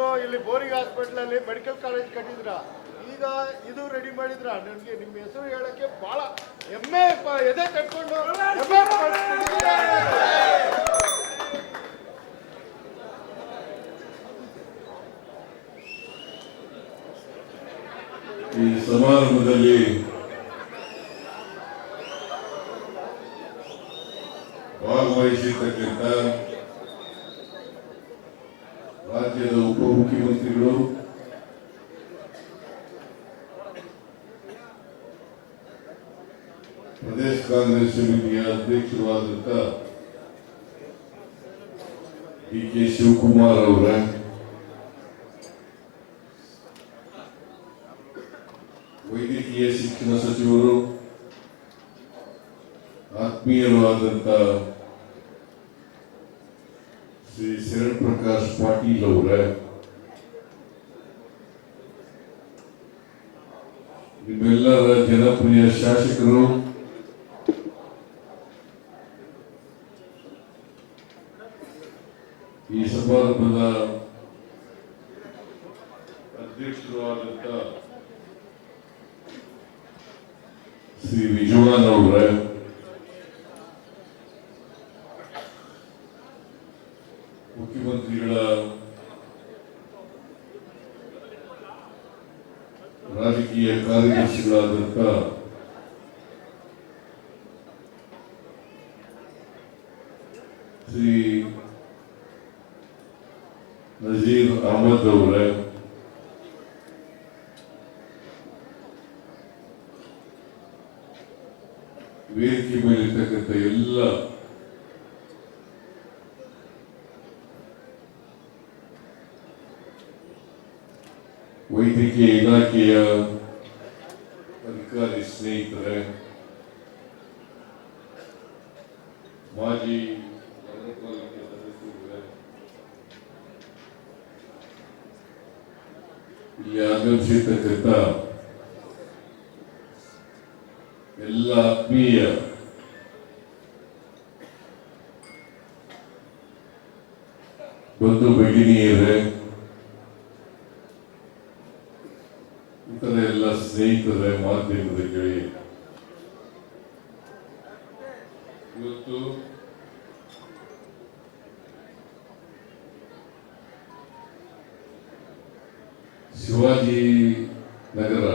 ಒಂದು ಇಲ್ಲಿ ಬೋರಿಂಗ್ ಹಾಸ್ಪಿಟ್ಲಲ್ಲಿ ಮೆಡಿಕಲ್ ಕಾಲೇಜ್ ಕಟ್ಟಿದ್ರ, ಈಗ ಇದು ರೆಡಿ ಮಾಡಿದ್ರ. ನನಗೆ ನಿಮ್ಮ ಹೆಸರು ಹೇಳಕ್ಕೆ ಬಹಳ ಹೆಮ್ಮೆ, ಎದೆ ಕಟ್ಕೊಂಡು ಹೆಮ್ಮೆ ಪಡ್ತೀನಿ. ಈ ಸಮಾರಂಭದಲ್ಲಿ ಭಾಗವಹಿಸಿರ್ತಕ್ಕಂಥ ರಾಜ್ಯದ ಉಪಮುಖ್ಯಮಂತ್ರಿಗಳು, ಪ್ರದೇಶ ಕಾಂಗ್ರೆಸ್ ಸಮಿತಿಯ ಅಧ್ಯಕ್ಷರಾದಂಥ ಡಿ.ಕೆ. ಶಿವಕುಮಾರ್ ಅವರ, ವೈದ್ಯಕೀಯ ಶಿಕ್ಷಣ ಸಚಿವರು, ಆತ್ಮೀಯರು ಆದಂಥ ಶ್ರೀ ಶರಣ್ ಪ್ರಕಾಶ್ ಪಾಟೀಲ್ ಅವರ, ನಿಮ್ಮೆಲ್ಲರ ಜನಪ್ರಿಯ ಶಾಸಕರು, ಈ ಸಮಾರಂಭದ ಅಧ್ಯಕ್ಷರು ಆದಂಥ ಶ್ರೀ ವಿಜವಾನ್ ಅವರ, ಮುಖ್ಯಮಂತ್ರಿಗಳ ರಾಜಕೀಯ ಕಾರ್ಯದರ್ಶಿಗಳಾದಂಥ ಶ್ರೀ ನಜೀರ್ ಅಹಮದ್ ಅವರ, ವೇದಿಕೆ ಮೇಲಿರ್ತಕ್ಕಂಥ ಎಲ್ಲ ವೈದ್ಯಕೀಯ ಇಲಾಖೆಯ ಅಧಿಕಾರಿ ಸ್ನೇಹಿತರೆ, ಮಾಜಿ ನಗರಪಾಲಿಕೆ ಸದಸ್ಯರೇ, ಇಲ್ಲಿ ಆಗಮಿಸಿರ್ತಕ್ಕಂಥ ಎಲ್ಲ ಆತ್ಮೀಯ ಬಂಧು ಭಗಿನಿಯರೇ, ಇತರ ಎಲ್ಲ ಸ್ನೇಹಿತರೇ, ಮಾಧ್ಯಮದ ಗೆಳೆಯ, ಇವತ್ತು ಶಿವಾಜಿ ನಗರ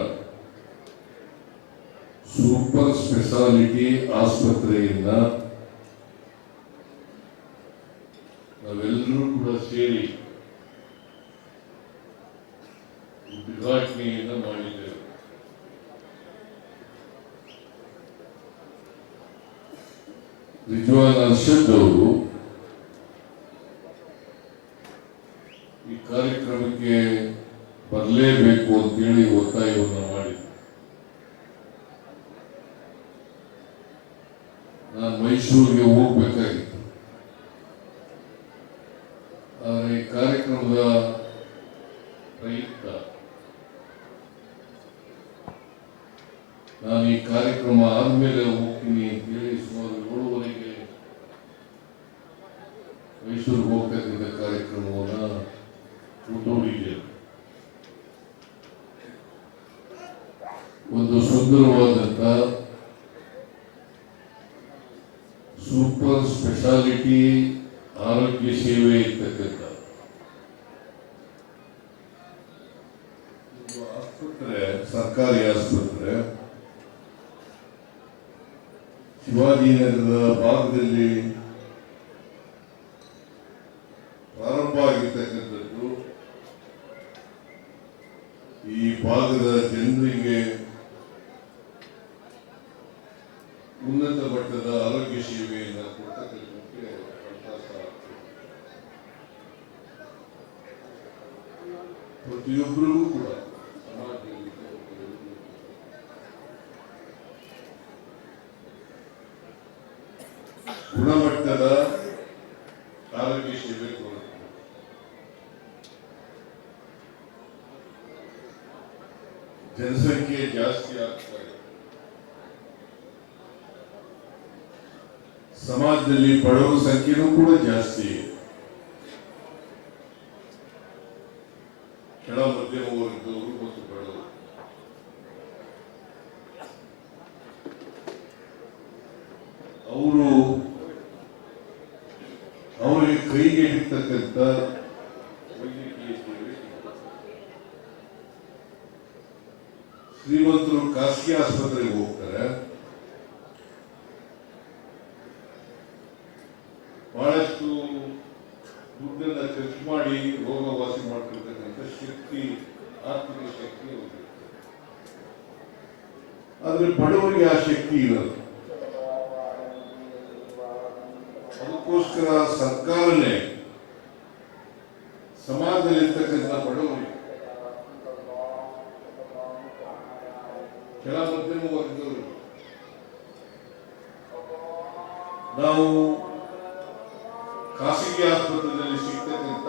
ಸೂಪರ್ ಸ್ಪೆಷಾಲಿಟಿ ಆಸ್ಪತ್ರೆಯಿಂದ ನಾವೆಲ್ಲರೂ ಕೂಡ ಸೇರಿ ಉದ್ಘಾಟನೆಯನ್ನು ಮಾಡಿದ್ದೇವೆ. ರಿಜ್ವಾನ್ ಅರ್ಷದ್ ಅವರು ಈ ಕಾರ್ಯಕ್ರಮಕ್ಕೆ ಬರಲೇಬೇಕು ಅಂತೇಳಿ ಒತ್ತಾಯವನ್ನು ಮಾಡಿದ್ರು. ನಾನು ಮೈಸೂರಿಗೆ ಹೋಗ್ಬೇಕಾಗಿತ್ತು, ಆದರೆ ಈ ಕಾರ್ಯಕ್ರಮದ ಪ್ರಯುಕ್ತ ನಾನು ಈ ಕಾರ್ಯಕ್ರಮ ಆದ್ಮೇಲೆ ಹೋಗ್ತೀನಿ ಅಂತೇಳಿ ಸುಮಾರು 7:30ಗೆ ಮೈಸೂರಿಗೆ ಹೋಗ್ತಕ್ಕಂಥ ಕಾರ್ಯಕ್ರಮವನ್ನು ಮುಂದೂಡಿದ್ದೇನೆ. ಒಂದು ಸುಂದರವಾದಂಥ ಸೂಪರ್ ಸ್ಪೆಷಾಲಿಟಿ ಆರೋಗ್ಯ ಸೇವೆ ಇರ್ತಕ್ಕಂಥ ಆಸ್ಪತ್ರೆ, ಸರ್ಕಾರಿ ಆಸ್ಪತ್ರೆ ಶಿವಾಜಿನಗರದ ಭಾಗದಲ್ಲಿ ಪ್ರಾರಂಭ ಆಗಿರ್ತಕ್ಕಂಥದ್ದು ಈ ಭಾಗದ ಜನರಿಗೆ ಉನ್ನತ ಮಟ್ಟದ ಆರೋಗ್ಯ ಸೇವೆಯನ್ನು ಕೊಡ್ತಕ್ಕಂಥಕ್ಕೆ ಅವಕಾಶ ಆಗ್ತದೆ. ಪ್ರತಿಯೊಬ್ಬರಿಗೂ ಕೂಡ ಸಮಾಜದಲ್ಲಿ ಗುಣಮಟ್ಟದ ಆರೋಗ್ಯ ಸೇವೆ ಕೊಡುತ್ತೆ. ಜನಸಂಖ್ಯೆ ಜಾಸ್ತಿ ಆಗ್ತಾ ಇದೆ, ಸಮಾಜದಲ್ಲಿ ಬಡವರ ಸಂಖ್ಯೆನೂ ಕೂಡ ಜಾಸ್ತಿ ಇದೆ. ಕೆಳ ಮಧ್ಯಮ ವರ್ಗದವರು ಮತ್ತು ಬಡವರು ಅವರು ಅವರಿಗೆ ಕೈಗೆ ಹಿಡಿತಕ್ಕಂಥ ವೈದ್ಯಕೀಯ ಸೇವೆ ಶ್ರೀಮಂತರು ಖಾಸಗಿ ಆಸ್ಪತ್ರೆಗೆ ಹೋಗ್ತಾರೆ, ಬಹಳಷ್ಟು ದುಡ್ಡನ್ನ ಖರ್ಚು ಮಾಡಿ ರೋಗ ವಾಸಿ ಮಾಡ್ತಿರ್ತಕ್ಕಂಥ ಶಕ್ತಿ, ಆರ್ಥಿಕ ಶಕ್ತಿ ಅವರಿಗೆ. ಆದ್ರೆ ಬಡವರಿಗೆ ಆ ಶಕ್ತಿ ಇರಲ್ಲ. ಅದಕ್ಕೋಸ್ಕರ ಸರ್ಕಾರನೇ ಸಮಾಜದಲ್ಲಿರ್ತಕ್ಕಂಥ ಬಡವರಿಗೆ, ಕೆಳ ಮಧ್ಯಮ ವರ್ಗದವರಿಗೆ ನಾವು ಖಾಸಗಿ ಆಸ್ಪತ್ರೆಯಲ್ಲಿ ಸಿಗ್ತಕ್ಕಂಥ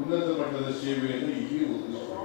ಉನ್ನತ ಮಟ್ಟದ ಸೇವೆಯನ್ನು ಇಲ್ಲಿ ಒದಗಿಸಬೇಕು.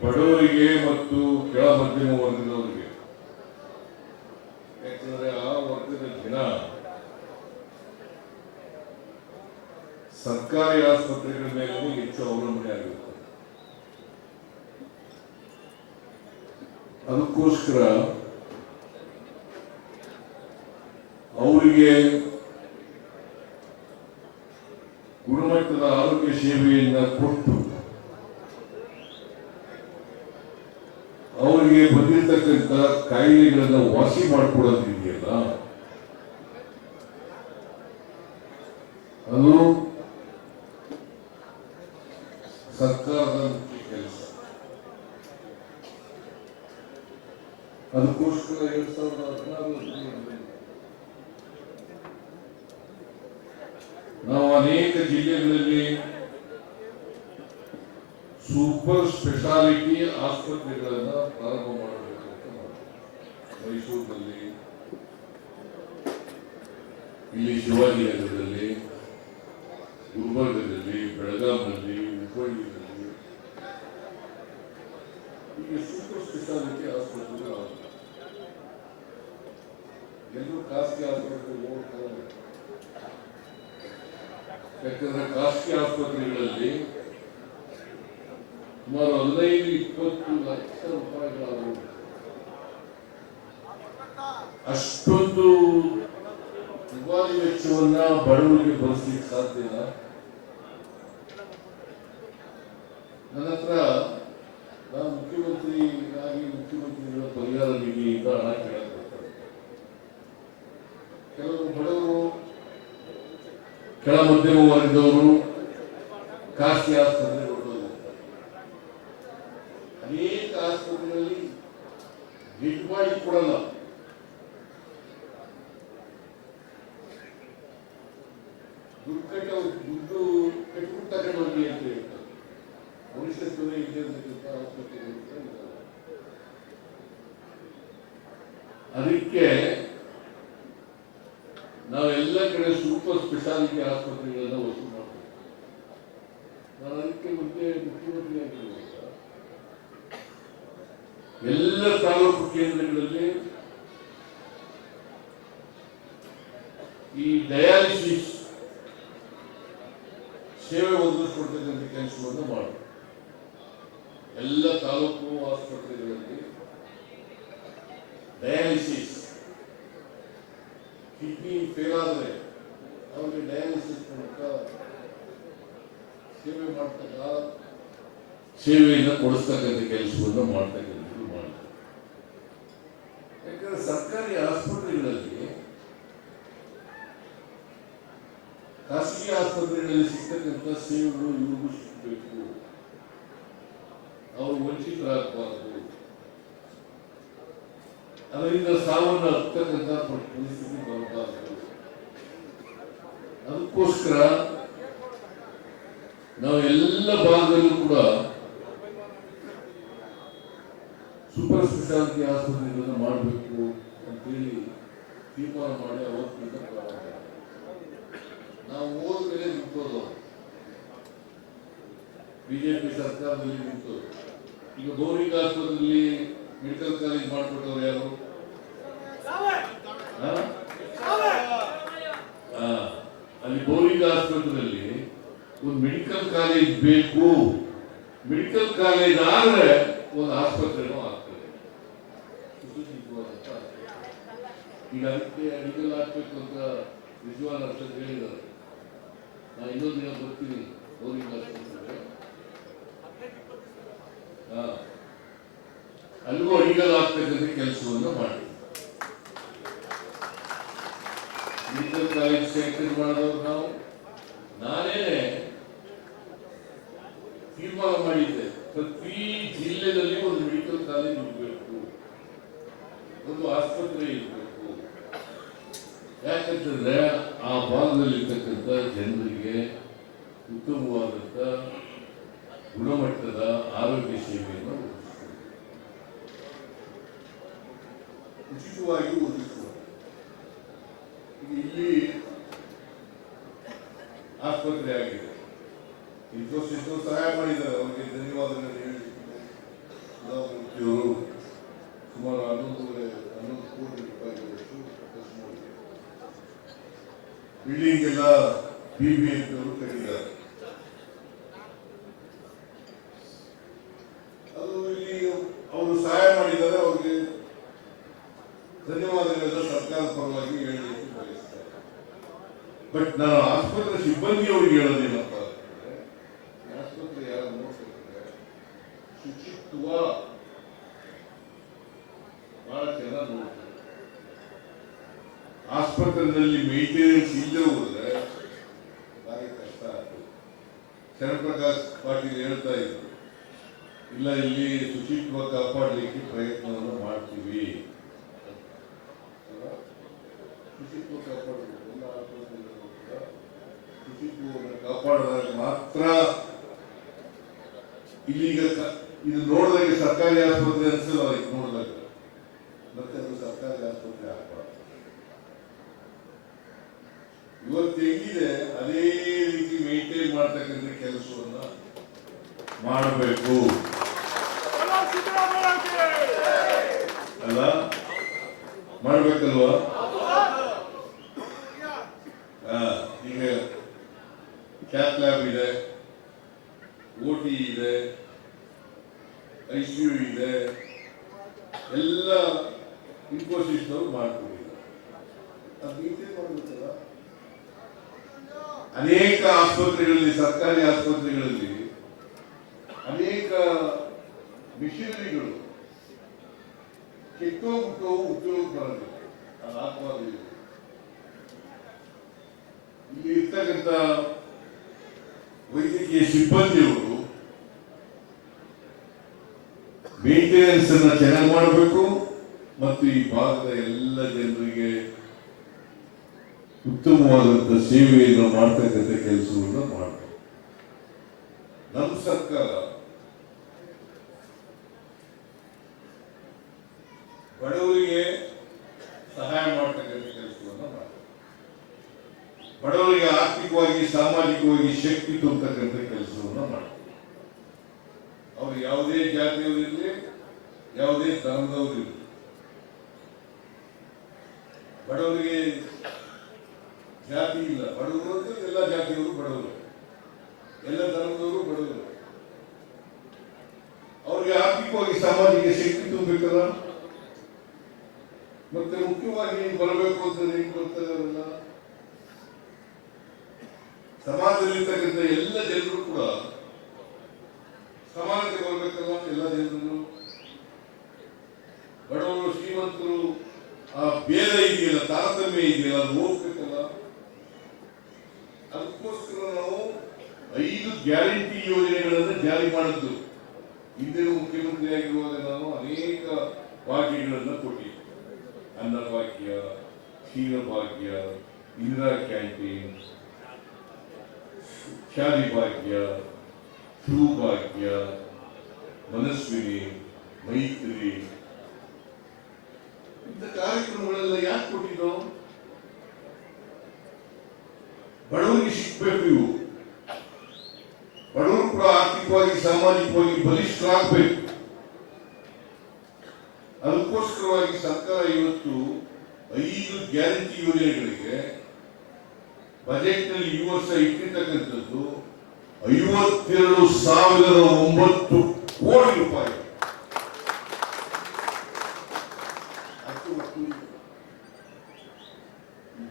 ಬಡವರಿಗೆ ಮತ್ತು ಕೆಳ ಮಧ್ಯಮ ವರ್ಗದವರಿಗೆ, ಯಾಕಂದ್ರೆ ಆ ವರ್ಗದ ಜನ ಸರ್ಕಾರಿ ಆಸ್ಪತ್ರೆಗಳ ಮೇಲೆ ಹೆಚ್ಚು ಅವಲಂಬನೆ ಆಗಿರುತ್ತದೆ. ಅದಕ್ಕೋಸ್ಕರ ಅವರಿಗೆ ಗುಣಮಟ್ಟದ ಆರೋಗ್ಯ ಸೇವೆಯನ್ನು ಕೊಟ್ಟು ಅವರಿಗೆ ಬಂದಿರತಕ್ಕಂಥ ಕಾಯಿಲೆಗಳನ್ನು ವಾಸಿ ಮಾಡಿಕೊಡೋದಿದೆಯಲ್ಲ, ಅದು ಸರ್ಕಾರದ ಮುಖ್ಯ ಕೆಲಸ. ಅದಕ್ಕೋಸ್ಕರ 2016 ನಾವು ಅನೇಕ ಜಿಲ್ಲೆಗಳಲ್ಲಿ ಸೂಪರ್ ಸ್ಪೆಷಾಲಿಟಿ ಆಸ್ಪತ್ರೆಗಳನ್ನ ಪ್ರಾರಂಭ ಮಾಡಬೇಕಂತ ಮೈಸೂರಿನಲ್ಲಿ, ಇಲ್ಲಿ ಶಿವಾಜಿನಗರದಲ್ಲಿ, ಗುಲ್ಬರ್ಗದಲ್ಲಿ, ಬೆಳಗಾಂನಲ್ಲಿ, ಹುಬ್ಬಳ್ಳಿಯಲ್ಲಿ ಈಗ ಸೂಪರ್ ಸ್ಪೆಷಾಲಿಟಿ ಆಸ್ಪತ್ರೆಗಳು ಎಲ್ಲರೂ ಖಾಸಗಿ ಆಸ್ಪತ್ರೆಗೆ ಹೋಗ್ತಾರೆ. ಯಾಕಂದ್ರೆ ಖಾಸಗಿ ಆಸ್ಪತ್ರೆಗಳಲ್ಲಿ ಸುಮಾರು 15-20 ಲಕ್ಷ ರೂಪಾಯಿಗಳಾಗುವುದು. ಅಷ್ಟೊಂದು ದುಬಾರಿ ವೆಚ್ಚವನ್ನ ಬಡವರಿಗೆ ಭರಿಸಲಿಕ್ಕೆ ಸಾಧ್ಯನಾ? ನನ್ನ ಹತ್ರ ನಾನು ಮುಖ್ಯಮಂತ್ರಿಗಳ ಪರಿಹಾರ ನಿಧಿಯಿಂದ ಹಣ ಕೇಳಬೇಕಾಗ್ತದೆ. ಕೆಲವು ಬಡವರು, ಕೆಳ ಮಧ್ಯಮ ವರ್ಗದವರು ಖಾಸಗಿ ಆಸ್ಪತ್ರೆಗೆ ಹೊರಟೋಗಿರ್ತಾರೆ. ಅನೇಕ ಆಸ್ಪತ್ರೆಗಳಲ್ಲಿ ಗಿಟ್ ಮಾಡಿ ಕೊಡಲ್ಲ. ದುಡ್ಡು ಕಟ್ಬಿಟ್ಟು ತಗೊಂಡು ಹೋಗಿ ಅಂತ ಹೇಳ್ತಾರೆ. ಭವಿಷ್ಯದಲ್ಲಿ ಇದ್ದಿರ್ತಕ್ಕಂಥ ಆಸ್ಪತ್ರೆಗಳು ಅದಕ್ಕೆ ನಾವೆಲ್ಲ ಕಡೆ ಸೂಪರ್ ಸ್ಪೆಷಾಲಿಟಿ ಆಸ್ಪತ್ರೆಗಳನ್ನ ವಸೂಲು ಮಾಡ್ತೀವಿ. ನಾನು ಅದಕ್ಕೆ ಮುಂದೆ ಮುಖ್ಯಮಂತ್ರಿ ಆಗಿರುವಾಗ ಎಲ್ಲ ತಾಲೂಕು ಕೇಂದ್ರಗಳಲ್ಲಿ ಈ ಡಯಾಲಿಸಿಸ್ ಸೇವೆ ಒದಗಿಸಿಕೊಡ್ತಕ್ಕಂಥ ಕೆಲಸವನ್ನು ಮಾಡಿ ಎಲ್ಲ ತಾಲೂಕು ಆಸ್ಪತ್ರೆಗಳಲ್ಲಿ ಡಯಾಲಿಸಿಸ್, ಕಿಡ್ನಿ ಫೇಲ್ ಆದರೆ ಅವರಿಗೆ ಡಯಾಲಿಸಿಸ್ ಮೂಲಕ ಸೇವೆಯನ್ನು ಕೊಡಿಸ್ತಕ್ಕಂಥ ಕೆಲಸವನ್ನು ಮಾಡ್ತಕ್ಕಂಥದ್ದು ಮಾಡ್ತಾರೆ. ಯಾಕಂದ್ರೆ ಸರ್ಕಾರಿ ಆಸ್ಪತ್ರೆಗಳಲ್ಲಿ, ಖಾಸಗಿ ಆಸ್ಪತ್ರೆಗಳಲ್ಲಿ ಸಿಗ್ತಕ್ಕಂಥ ಸೇವೆಗಳು ಇವ್ರಿಗೂ ಸಿಗಬೇಕು. ಅವರು ವಂಚಿತರಾಗಬಾರದು. ಅದರಿಂದ ಸಾವನ್ನು ಅಪ್ತಕ್ಕಂಥ ಪರಿಸ್ಥಿತಿ ಬರಬಾರದು. ಅದಕ್ಕೋಸ್ಕರ ನಾವು ಎಲ್ಲ ಭಾಗದಲ್ಲೂ ಕೂಡ ಸೂಪರ್ ಸ್ಪೆಷಾಲಿಟಿ ಆಸ್ಪತ್ರೆಗಳನ್ನು ಮಾಡಬೇಕು ಅಂತೇಳಿ ತೀರ್ಮಾನ ಮಾಡಿ ಅವತ್ತಿನಿಂದ ಪ್ರಾರಂಭ. ನಾವು ಹೋದ್ಮೇಲೆ ನಿಂತೋದು ಬಿಜೆಪಿ ಸರ್ಕಾರದಲ್ಲಿ ನಿಂತೋದು. ಈಗ ಬೋರಿಂಗ್ ಆಸ್ಪತ್ರೆಯಲ್ಲಿ ಮೆಡಿಕಲ್ ಕಾಲೇಜ್ ಮಾಡಿಕೊಟ್ಟವ್ರು ಯಾರು? ಅಲ್ಲಿ ಬೋರಿಂಗ್ ಆಸ್ಪತ್ರೆಯಲ್ಲಿ ಒಂದು ಮೆಡಿಕಲ್ ಕಾಲೇಜ್ ಬೇಕು. ಮೆಡಿಕಲ್ ಕಾಲೇಜ್ ಆದ್ರೆ ಒಂದು ಆಸ್ಪತ್ರೆನೂ ಆಗ್ತದೆ. ಈಗ ಅದಕ್ಕೆ ಮೆಡಿಕಲ್ ಆಗ್ಬೇಕು ಅಂತ ವಿಜುವಲ್ ಅಂತ ಹೇಳಿದ್ದಾರೆ. ನಾನು ಇನ್ನೊಂದು ದಿನ ಬರ್ತೀನಿ ಬೋರಿಂಗ್ ಆಸ್ಪತ್ರೆಗೆ. ಅಲ್ಲಿಗೂ ಅಡಿಗಲ್ ಆಗ್ತಕ್ಕಂಥ ಕೆಲಸವನ್ನು ಮಾಡಿ ಮೆಡಿಕಲ್ ಕಾಲೇಜ್ ಸ್ಯಾಂಕ್ಷನ್ ಮಾಡಿದವರು ನಾವು. ನಾನೇನೆ ತೀರ್ಮಾನ ಮಾಡಿದ್ದೆ, ಪ್ರತಿ ಜಿಲ್ಲೆಯಲ್ಲಿ ಒಂದು ಮೆಡಿಕಲ್ ಕಾಲೇಜ್ ಇರಬೇಕು, ಒಂದು ಆಸ್ಪತ್ರೆ ಇರಬೇಕು. ಯಾಕಂತಂದ್ರೆ ಆ ಭಾಗದಲ್ಲಿ ಇರ್ತಕ್ಕಂಥ ಜನರಿಗೆ ಉತ್ತಮವಾದಂಥ ಗುಣಮಟ್ಟದ ಆರೋಗ್ಯ ಸೇವೆಯನ್ನು ಉಚಿತವಾಗಿ ಒದಗಿಸುವ. ಇಲ್ಲಿ ಆಸ್ಪತ್ರೆ ಆಗಿದೆ. ಎಷ್ಟೋ ಸಹಾಯ ಮಾಡಿದ್ದಾರೆ. ಅವರಿಗೆ ಧನ್ಯವಾದಗಳನ್ನು ಹೇಳಲಿಕ್ಕೆ ಅವರು ಸುಮಾರು 11 ಕೋಟಿ ರೂಪಾಯಿಗಳಷ್ಟು ಖರ್ಚು ಮಾಡಿದ್ದಾರೆ. ಬಿಲ್ಡಿಂಗ್ ಎಲ್ಲ BBMP ಅವರು ಕಟ್ಟಿದ್ದಾರೆ. ಅದು ಇಲ್ಲಿ ಅವರು ಸಹಾಯ ಮಾಡಿದ್ದಾರೆ. ಅವರಿಗೆ ಧನ್ಯವಾದಗಳೆಲ್ಲ ಸರ್ಕಾರದ ಪರವಾಗಿ ಹೇಳಲಿಕ್ಕೆ ಬಯಸ್ತಾರೆ. ಬಟ್ ನಾನು ಆಸ್ಪತ್ರೆ ಸಿಬ್ಬಂದಿಯವರಿಗೆ ಹೇಳೋದೇನಪ್ಪ ಅಂತಂದ್ರೆ, ಆಸ್ಪತ್ರೆ ಯಾರು ನೋಡ್ತಿರ್ತಾರೆ, ಶುಚಿತ್ವ ಬಹಳ ಚೆನ್ನಾಗಿ ನೋಡ್ತಾರೆ. ಆಸ್ಪತ್ರೆಯಲ್ಲಿ ಮೇಂಟೆನೆನ್ಸ್ ಇಲ್ಲದೆ ಹೋದ್ರೆ ಭಾರಿ ಕಷ್ಟ ಆಗ್ತದೆ. ಶರಣಪ್ರಕಾಶ್ ಪಾಟೀಲ್ ಹೇಳ್ತಾ ಇದ್ರು, ಇಲ್ಲ ಇಲ್ಲಿ ಶುಚಿತ್ವ ಕಾಪಾಡಲಿಕ್ಕೆ ಪ್ರಯತ್ನವನ್ನು ಮಾಡ್ತೀವಿ. ಶುಚಿತ್ವ ಕಾಪಾಡಬೇಕು. ಎಲ್ಲ ಆಸ್ಪತ್ರೆಗಳು ಕೂಡ ಶುಚಿತ್ವವನ್ನು ಕಾಪಾಡಿದಾಗ ಮಾತ್ರ. ಇಲ್ಲಿಗ ಇದು ನೋಡಿದಾಗ ಸರ್ಕಾರಿ ಆಸ್ಪತ್ರೆ ಅನ್ಸಲ್ಲ, ಅದಕ್ಕೆ ನೋಡಿದಾಗ ಮತ್ತೆ ಅದು ಸರ್ಕಾರಿ ಆಸ್ಪತ್ರೆ ಆಗಬಾರ್ದು. ಇವತ್ತು ಹೆಂಗಿದೆ ಅದೇ ರೀತಿ ಮೇಂಟೈನ್ ಮಾಡ್ತಕ್ಕಂಥ ಕೆಲಸವನ್ನ ಮಾಡಬೇಕು ಅಲ್ಲ, ಮಾಡ್ಬೇಕಲ್ವಾ? ಈಗ ಕ್ಯಾತ್ ಲ್ಯಾಬ್ ಇದೆ, ಓಟಿ ಇದೆ, ICU ಇದೆ, ಎಲ್ಲ ಇನ್ಫೋಸಿಸ್ನವರು ಮಾಡ್ಕೊಂಡಿದ್ದಾರೆ. ಅದು ಮೇಂಟೈನ್ ಮಾಡಬೇಕಲ್ಲ. ಅನೇಕ ಆಸ್ಪತ್ರೆಗಳಲ್ಲಿ, ಸರ್ಕಾರಿ ಆಸ್ಪತ್ರೆಗಳಲ್ಲಿ ಅನೇಕ ಮಿಷನರಿಗಳು ಕೆಟ್ಟೋಗ್ಬಿಟ್ಟು ಉದ್ಯೋಗ ಬರಬೇಕು. ಅದು ಆತ್ಮವಾದ ಇಲ್ಲಿ ಇರ್ತಕ್ಕಂಥ ವೈದ್ಯಕೀಯ ಸಿಬ್ಬಂದಿಯವರು ಮೇಂಟೆನೆನ್ಸ್ ಅನ್ನ ಚೆನ್ನಾಗಿ ಮಾಡಬೇಕು ಮತ್ತು ಈ ಭಾಗದ ಎಲ್ಲ ಜನರಿಗೆ ಉತ್ತಮವಾದಂತಹ ಸೇವೆಯನ್ನು ಮಾಡ್ತಕ್ಕಂಥ ಕೆಲಸವನ್ನು ಮಾಡಬೇಕು. ನಮ್ಮ ಸರ್ಕಾರ ಬಡವರಿಗೆ ಸಹಾಯ ಮಾಡ್ತಕ್ಕಂಥ ಕೆಲಸವನ್ನು ಮಾಡಬೇಕು. ಬಡವರಿಗೆ ಆರ್ಥಿಕವಾಗಿ, ಸಾಮಾಜಿಕವಾಗಿ ಶಕ್ತಿ ತುಂಬತಕ್ಕಂಥ ಕೆಲಸವನ್ನು ಮಾಡಬೇಕು. ಅವರು ಯಾವುದೇ ಜಾತಿಯವರಿರಲಿ, ಯಾವುದೇ ಧರ್ಮದವರಿರಲಿ, ಬಡವರಿಗೆ ಜಾತಿ ಇಲ್ಲ. ಬಡವರು ಅಂದ್ರೆ ಎಲ್ಲ ಜಾತಿಯವರು ಬಡವರು, ಎಲ್ಲ ಧರ್ಮದವರು ಬಡವರು. ಅವ್ರಿಗೆ ಆರ್ಥಿಕವಾಗಿ, ಸಾಮಾಜಿಕ ಶಕ್ತಿ ತುಂಬಬೇಕಲ್ಲ. ಮತ್ತೆ ಮುಖ್ಯವಾಗಿ ಬರಬೇಕು ಅಂತಂದ್ರೆ ಹೆಂಗ್ ಬರ್ತಾರೆ ಅವರೆಲ್ಲ? ಸಮಾಜದಲ್ಲಿರ್ತಕ್ಕಂಥ ಎಲ್ಲ ಜನರು ಕೂಡ ಸಮಾನತೆ ಬರಬೇಕಲ್ಲ. ಎಲ್ಲ ಜನರು, ಬಡವರು ಶ್ರೀಮಂತರು, ಆ ಭೇದ ಇದೆಯಲ್ಲ, ತಾರತಮ್ಯ ಇದೆಯಲ್ಲ, ಅದು ಹೋಗ್ಬೇಕಲ್ಲ. ಅದಕ್ಕೋಸ್ಕರ ನಾವು 5 ಗ್ಯಾರಂಟಿ ಯೋಜನೆಗಳನ್ನು ಜಾರಿ ಮಾಡಿದ್ದು. ಹಿಂದಿನ ಮುಖ್ಯಮಂತ್ರಿ ಆಗಿರುವಾಗ ನಾನು ಅನೇಕ ಭಾಗ್ಯಗಳನ್ನು ಕೊಟ್ಟಿದ್ದೆ. ಅನ್ನಭಾಗ್ಯ, ಕ್ಷೀರಭಾಗ್ಯ, ಇಂದಿರಾ ಕ್ಯಾಂಟೀನ್, ಶಾದಿ ಭಾಗ್ಯ, ಭಾಗ್ಯ, ಮನಸ್ವಿನಿ, ಮೈತ್ರಿ, ಇಂಥ ಕಾರ್ಯಕ್ರಮಗಳೆಲ್ಲ ಯಾಕೆ ಕೊಟ್ಟಿದ್ದು? ಬಡವರಿಗೆ ಸಿಗ್ಬೇಕು. ಇವು ಬಡವರು ಕೂಡ ಆರ್ಥಿಕವಾಗಿ, ಸಾಮಾಜಿಕವಾಗಿ ಬಲಿಷ್ಠರಾಗಬೇಕು. ಅದಕ್ಕೋಸ್ಕರವಾಗಿ ಸರ್ಕಾರ ಇವತ್ತು 5 ಗ್ಯಾರಂಟಿ ಯೋಜನೆಗಳಿಗೆ ಬಜೆಟ್ನಲ್ಲಿ ಈ ವರ್ಷ ಇಟ್ಟಿರ್ತಕ್ಕಂಥದ್ದು 52,009 ಕೋಟಿ ರೂಪಾಯಿ.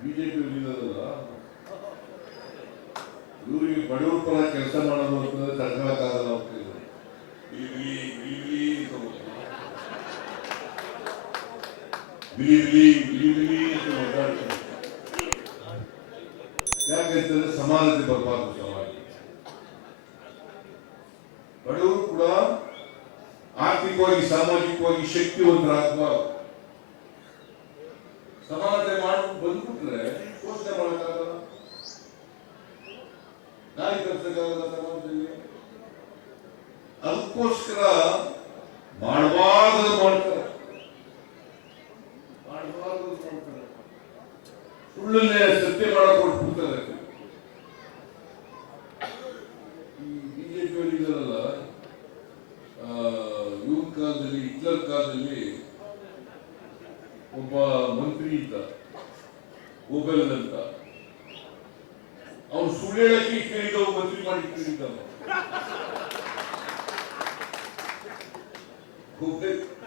ಬಿಜೆಪಿ ಇರೋದಲ್ಲ, ಇವರಿಗೆ ಬಡವರ ಪರ ಕೆಲಸ ಮಾಡೋದು ಅಂತಂದ್ರೆ ತಡ್ಕೊಳಕ್ಕಾಗಲ್ಲ. ಯಾಕಂತಂದ್ರೆ ಸಮಾನತೆ ಬರಬಾರ್ದು. ಸಮಾಜ ಬಡವರು ಕೂಡ ಆರ್ಥಿಕವಾಗಿ, ಸಾಮಾಜಿಕವಾಗಿ ಶಕ್ತಿವಂತರಾಗಬಾರ್ದು. ಸಮಾನತೆ ಮಾಡಿ ಬಂದ್ಬಿಟ್ರೆ ಶೋಷಣೆ ಮಾಡಕ್ಕಾಗಲ್ಲ, ದಾರಿ ತಪ್ಪಿಸಕ್ಕಾಗಲ್ಲ ಸಮಾಜದಲ್ಲಿ. ಅದಕ್ಕೋಸ್ಕರ ಮಾಡಬಾರ್ದು ಮಾಡ್ತಾರೆ, ಸುಳ್ಳನ್ನೇ ಸತ್ಯ ಮಾಡಕ್ ಕೊಟ್ಬಿಡ್ತಾರೆ. ಈ ಬಿಜೆಪಿಯವರು ಇದ್ದಾರಲ್ಲ, ಇವ್ರ ಕಾಲದಲ್ಲಿ, ಹಿಟ್ಲರ್ ಕಾಲದಲ್ಲಿ ಒಬ್ಬ ಮಂತ್ರಿ ಇದ್ದ, ಗೋಬೆಲ್ ಅಂತ. ಅವನು ಸುಳ್ಳು ಹೇಳಕ್ಕೆ ಕೇಳಿದವ, ಮಂತ್ರಿ ಮಾಡಿ ಕೇಳಿದ್ದ.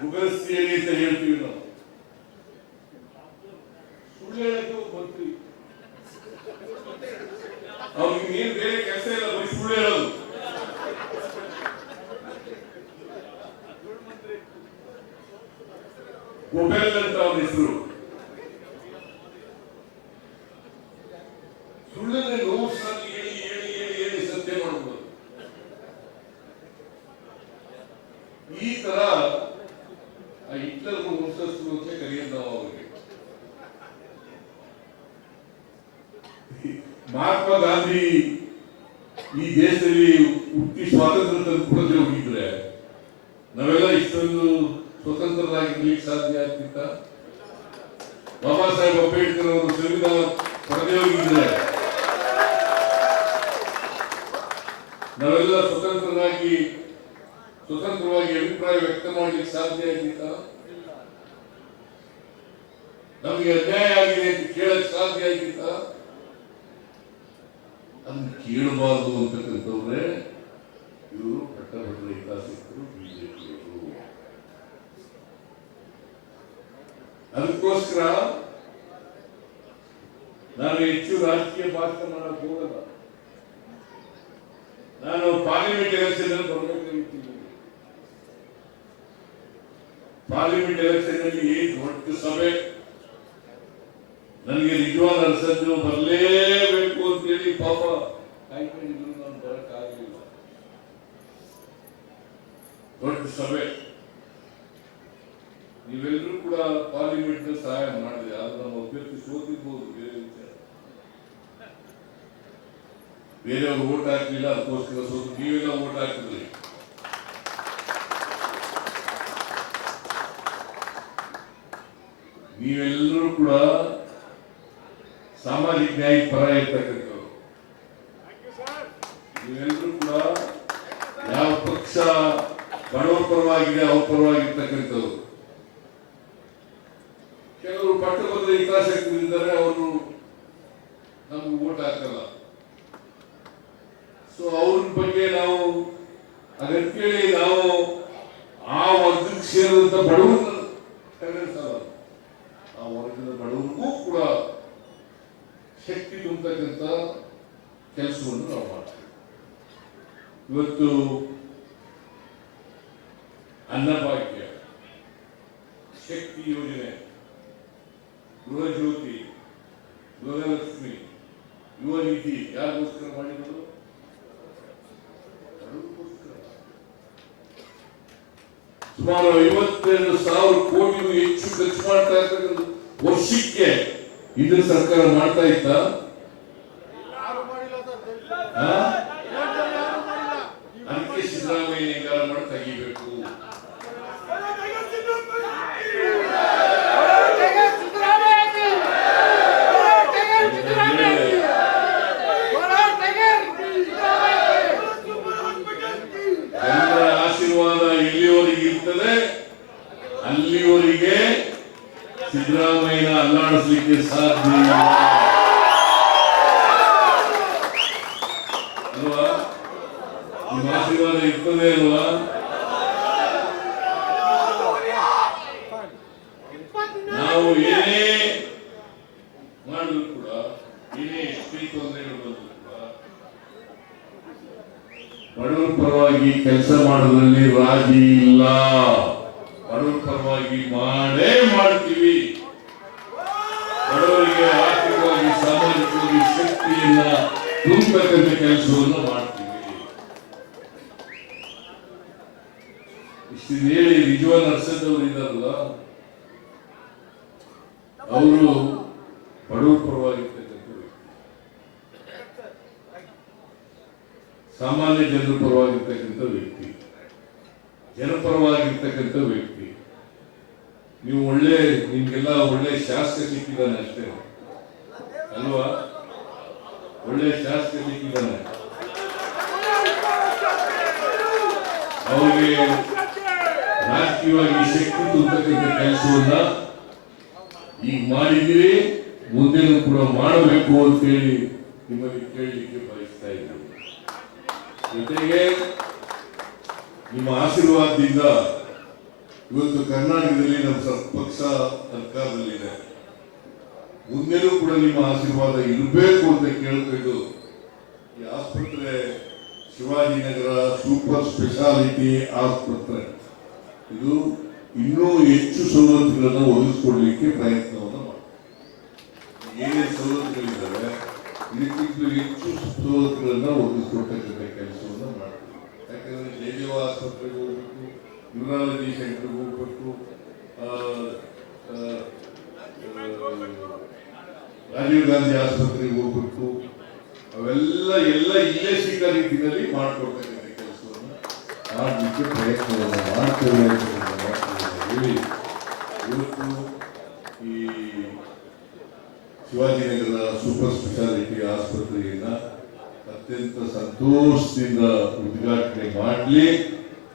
ಗುಬೆಲ್ಸಿಯಲಿ ಅಂತ ಹೇಳ್ತೀವಿ ನಾವು. ಸುಳ್ಳು ಹೇಳಕ್ಕೆ ಮಂತ್ರಿ, ಅವ್ನಿಗೆ ಏನ್ ಬೇರೆ ಕೆಲಸ ಇಲ್ಲ, ಬರೀ ಸುಳ್ಳು ಹೇಳೋದು. ಗೊಬೆಲ್ ಅಂತ ಅವನ ಹೆಸರು. ಸುಳ್ಳನ್ನೇ ನೋಟ್ಸ್ನಲ್ಲಿ ಹೇಳಿ ಹೇಳಿ ಹೇಳಿ ಹೇಳಿ ಸತ್ಯ ಮಾಡಬಹುದು. ಈ ತರ ಆ ಹಿಟ್ಲರ್ ವಂಶಸ್ಥರು ಅಂತ ಕರೆಯೋದು ನಾವು ಅವರಿಗೆ. ಮಹಾತ್ಮ ಗಾಂಧಿ ಈ ದೇಶದಲ್ಲಿ ಹುಟ್ಟಿ ಸ್ವಾತಂತ್ರ್ಯ ತಂದುಕೊಡದೆ ಹೋಗಿದ್ರೆ ನಾವೆಲ್ಲ ಇಷ್ಟೊಂದು ಸ್ವತಂತ್ರರಾಗಿರ್ಲಿಕ್ಕೆ ಸಾಧ್ಯ ಆಗ್ತಿತ್ತ? ಬಾಬಾ ಸಾಹೇಬ್ ಅಂಬೇಡ್ಕರ್ ಅವರು ಸಂವಿಧಾನ ಪಡೆದೇ ಹೋಗಿದ್ರೆ ನಾವೆಲ್ಲ ಸ್ವತಂತ್ರವಾಗಿ ಅಭಿಪ್ರಾಯ ವ್ಯಕ್ತ ಮಾಡಲಿಕ್ಕೆ ಸಾಧ್ಯ ಆಗಿತ್ತ? ನಮಗೆ ಅನ್ಯಾಯ ಆಗಿದೆ ಅಂತ ಕೇಳಕ್ ಸಾಧ್ಯ ಆಗಿತ್ತ? ಅದನ್ನು ಕೇಳಬಾರದು ಅಂತಕ್ಕಂಥವ್ರೆ ಇವರು ಪಟ್ಟಭದ್ರ ಹಿತಾಸಕ್ತರು, ಬಿಜೆಪಿಯವರು. ಅದಕ್ಕೋಸ್ಕರ ನಾನು ಹೆಚ್ಚು ರಾಜಕೀಯ ಭಾಷಣ ಮಾಡಕ್ ಹೋಗಲ್ಲ. ನಾನು ಪಾರ್ಲಿಮೆಂಟ್ ಎಲೆಕ್ಷನ್ ಅಲ್ಲಿ ಬರಬೇಕಾಗಿತ್ತು. ಪಾರ್ಲಿಮೆಂಟ್ ಎಲೆಕ್ಷನ್ ಅಲ್ಲಿ ದೊಡ್ಡ ಸಭೆ, ನನಗೆ ನಿಜವಾದ ಅನ್ಸದ್ದು ಬರಲೇಬೇಕು ಅಂತೇಳಿ ಪಾಪ ಕಾಯ್ಕೊಂಡಿದ್ರು. ನಾನು ಬರಕ್ಕಾಗಲಿಲ್ಲ. ದೊಡ್ಡ ಸಭೆ, ನೀವೆಲ್ಲರೂ ಕೂಡ ಪಾರ್ಲಿಮೆಂಟ್ ಸಹಾಯ ಮಾಡಿದೆ. ಆದ್ರೆ ನಮ್ಮ ಅಭ್ಯರ್ಥಿ ಸೋತಿರ್ಬೋದು, ಬೇರೆ ವಿಚಾರ. ಬೇರೆಯವರು ಓಟ್ ಹಾಕಲಿಲ್ಲ, ಅದಕ್ಕೋಸ್ಕರ ಸೋತು. ನೀವೆಲ್ಲ ಓಟ್ ಹಾಕಿದ್ರಿ. ನೀವೆಲ್ಲರೂ ಕೂಡ ಸಾಮಾಜಿಕ ನ್ಯಾಯ ಪರ ಇರ್ತಕ್ಕಂಥವ್ರು. ನೀವೆಲ್ಲರೂ ಕೂಡ ಯಾವ ಪಕ್ಷ ಬಡವರ ಪರವಾಗಿದೆ ಅವ್ರ ಪರವಾಗಿರ್ತಕ್ಕಂಥವ್ರು. ಕೆಲವರು ಪಟ್ಟಭದ್ರ ಹಿತಾಸಕ್ತರಿದ್ದಾರೆ, ಅವರು ನಮ್ಗೆ ಓಟ್ ಹಾಕಲ್ಲ. ಸೊ ಅವ್ರ ಬಗ್ಗೆ ನಾವು ಅದಕ್ಕೇಳಿ ನಾವು ಆ ವರ್ಗಕ್ಕೆ ಸೇರಿದಂತ ಬಡವರನ್ನ ತೆಗೆದಿರ್ತಾರ. ಆ ವರ್ಗದ ಬಡವರಿಗೂ ಕೂಡ ಶಕ್ತಿ ತುಂಬತಕ್ಕಂಥ ಕೆಲಸವನ್ನು ನಾವು ಮಾಡ್ತೀವಿ. ಇವತ್ತು ಅನ್ನಭಾಗ್ಯ, ಶಕ್ತಿ ಯೋಜನೆ, ಗೃಹ ಜ್ಯೋತಿ, ಗೃಹಲಕ್ಷ್ಮಿ, ಯುವ ನಿಧಿ ಯಾರಿಗೋಸ್ಕರ ಮಾಡಿದ್ರು? ಸುಮಾರು 52,000 ಕೋಟಿಗೂ ಹೆಚ್ಚು ಖರ್ಚು ಮಾಡ್ತಾ ಇರ್ತಕ್ಕಂಥ ವರ್ಷಕ್ಕೆ ಇದ್ರ ಸರ್ಕಾರ ಮಾಡ್ತಾ ಇತ್ತ? ಅದಕ್ಕೆ ಸಿದ್ದರಾಮಯ್ಯ ಹೆಂಗಾರ ಮಾಡಿ ತೆಗಿಬೇಕು. ಜನರ ಆಶೀರ್ವಾದ ಎಲ್ಲಿವರೆಗೆ ಇರ್ತದೆ ಅಲ್ಲಿವರೆಗೆ ಸಿದ್ದರಾಮಯ್ಯನ ಅಲ್ಲಾಡಿಸ್ಲಿಕ್ಕೆ ಸಾಧ್ಯ ಅಲ್ವಾ? ನಿಮ್ಮ ಆಶೀರ್ವಾದ ಇರ್ತದೆ ಅಲ್ವಾ? ನಾವು ಏನೇ ಮಾಡಿದ್ರು ಕೂಡ, ಏನೇ ಎಷ್ಟೇ ತೊಂದರೆಗಳು ಬಂದ್ರು ಕೂಡ ಬಡವರ ಪರವಾಗಿ ಕೆಲಸ ಮಾಡೋದ್ರಲ್ಲಿ ರಾಜಿ ಇಲ್ಲ. ಬಡವರ ಪರವಾಗಿ ಮಾಡೇ ಮಾಡ್ತೀವಿ. ಬಡವರಿಗೆ ಆರ್ಥಿಕವಾಗಿ, ಸಾಮಾಜಿಕವಾಗಿ ಶಕ್ತಿಯನ್ನ ತುಂಬತಕ್ಕಂಥ ಕೆಲಸವನ್ನು ಮಾಡ್ತೀವಿ. ಇಷ್ಟು ಹೇಳಿ ನಿಜವಾದ ನರ್ಸದವರು ಇದ್ದಾರಲ್ಲ, ಅವರು ಬಡವರ ಪರವಾಗಿರ್ತಕ್ಕಂಥ ವ್ಯಕ್ತಿ, ಸಾಮಾನ್ಯ ಜನರ ಪರವಾಗಿರ್ತಕ್ಕಂಥ ವ್ಯಕ್ತಿ, ಜನಪರವಾಗಿರ್ತಕ್ಕಂಥ ವ್ಯಕ್ತಿ. ನೀವು ನಿಮ್ಗೆಲ್ಲ ಒಳ್ಳೆ ಶಾಸಕ ಸಿಕ್ಕಿದ್ದಾನೆ ಅಷ್ಟೇ ಅಲ್ವಾ? ಒಳ್ಳೆ ಶಾಸಕ ಸಿಕ್ಕಿದ್ದಾನೆ. ಅವರಿಗೆ ರಾಜಕೀಯವಾಗಿ ಶಕ್ತಿ ತುಂಬತಕ್ಕಂಥ ಕೆಲಸವನ್ನ ಈಗ ಮಾಡಿದ್ದೀರಿ, ಮುಂದೆನೂ ಕೂಡ ಮಾಡಬೇಕು ಅಂತೇಳಿ ನಿಮ್ಮಲ್ಲಿ ಕೇಳಲಿಕ್ಕೆ ಬಯಸ್ತಾ ಇದ್ದೀನಿ. ಜೊತೆಗೆ ನಿಮ್ಮ ಆಶೀರ್ವಾದದಿಂದ ಇವತ್ತು ಕರ್ನಾಟಕದಲ್ಲಿ ನಮ್ಮ ಪಕ್ಷ ಸರ್ಕಾರದಲ್ಲಿದೆ. ಮುಂದೆನೂ ಕೂಡ ನಿಮ್ಮ ಆಶೀರ್ವಾದ ಇರಬೇಕು ಅಂತ ಕೇಳ್ಕೊಂಡು ಈ ಆಸ್ಪತ್ರೆ ಶಿವಾಜಿನಗರ ಸೂಪರ್ ಸ್ಪೆಷಾಲಿಟಿ ಆಸ್ಪತ್ರೆ ಇದು ಇನ್ನೂ ಹೆಚ್ಚು ಸವಲತ್ತುಗಳನ್ನು ಒದಗಿಸಿಕೊಡ್ಲಿಕ್ಕೆ ಪ್ರಯತ್ನವನ್ನು ಮಾಡ್ತೀವಿ. ಏನೇನು ಸವಲತ್ತುಗಳಿದ್ದಾವೆ ಇದಕ್ಕಿಂತಲೂ ಹೆಚ್ಚು ಸವಲತ್ತುಗಳನ್ನು ಒದಗಿಸಿಕೊಡ್ತಕ್ಕಂಥ ಕೆಲಸವನ್ನು ಮಾಡ್ತೀವಿ. ಯಾಕಂದ್ರೆ ಜಯದೇವ ಆಸ್ಪತ್ರೆಗೆ ಹೋಗ್ಬೇಕು, ನ್ಯೂರಾಲಜಿ ಸೆಂಟರ್ಗೆ ಹೋಗ್ಬೇಕು, ರಾಜೀವ್ ಗಾಂಧಿ ಆಸ್ಪತ್ರೆಗೆ ಹೋಗ್ಬೇಕು, ಅವೆಲ್ಲ ಇಲ್ಲೇ ಸಿಕ್ಕ ರೀತಿಯಲ್ಲಿ ಮಾಡಿಕೊಡ್ತಕ್ಕಂಥ ಕೆಲಸವನ್ನು ಮಾಡಲಿಕ್ಕೆ ಪ್ರಯತ್ನವನ್ನು ಮಾಡ್ತೇವೆ ಹೇಳಿ ಇವತ್ತು ಈ ಶಿವಾಜಿನಗರ ಸೂಪರ್ ಸ್ಪೆಷಾಲಿಟಿ ಆಸ್ಪತ್ರೆಯನ್ನ ಅತ್ಯಂತ ಸಂತೋಷದಿಂದ ಉದ್ಘಾಟನೆ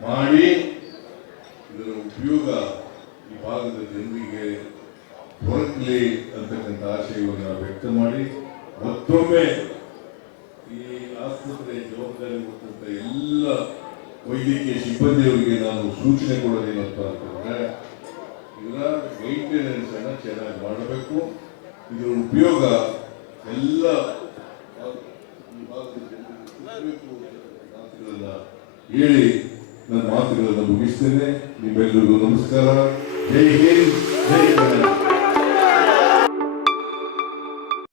ಮಾಡಿ ಇದರ ಉಪಯೋಗ ಈ ಭಾಗದ ಜನರಿಗೆ ದೊರಕಲಿ ಅಂತಕ್ಕಂಥ ಆಶಯವನ್ನು ನಾವು ವ್ಯಕ್ತ ಮಾಡಿ ಮತ್ತೊಮ್ಮೆ ಈ ಆಸ್ಪತ್ರೆಯ ಜವಾಬ್ದಾರಿ ಹೊತ್ತಂತ ಎಲ್ಲ ವೈದ್ಯಕೀಯ ಸಿಬ್ಬಂದಿಯವರಿಗೆ ನಾನು ಸೂಚನೆ ಕೊಡೋದೇನಪ್ಪ ಅಂತಂದ್ರೆ ಇದರ ಮೇಂಟೆನೆನ್ಸ್ ಅನ್ನ ಚೆನ್ನಾಗಿ ಮಾಡಬೇಕು. ಇದರ ಉಪಯೋಗ ಎಲ್ಲ ಈ ಭಾಗದ ಜನರಿಗೆ ಮಾತುಗಳನ್ನ ಹೇಳಿ ನನ್ನ ಮಾತುಗಳನ್ನು ಮುಗಿಸ್ತೇನೆ. ನಿಮ್ಮೆಲ್ಲರಿಗೂ ನಮಸ್ಕಾರ. ಜೈ ಹಿಂದ್.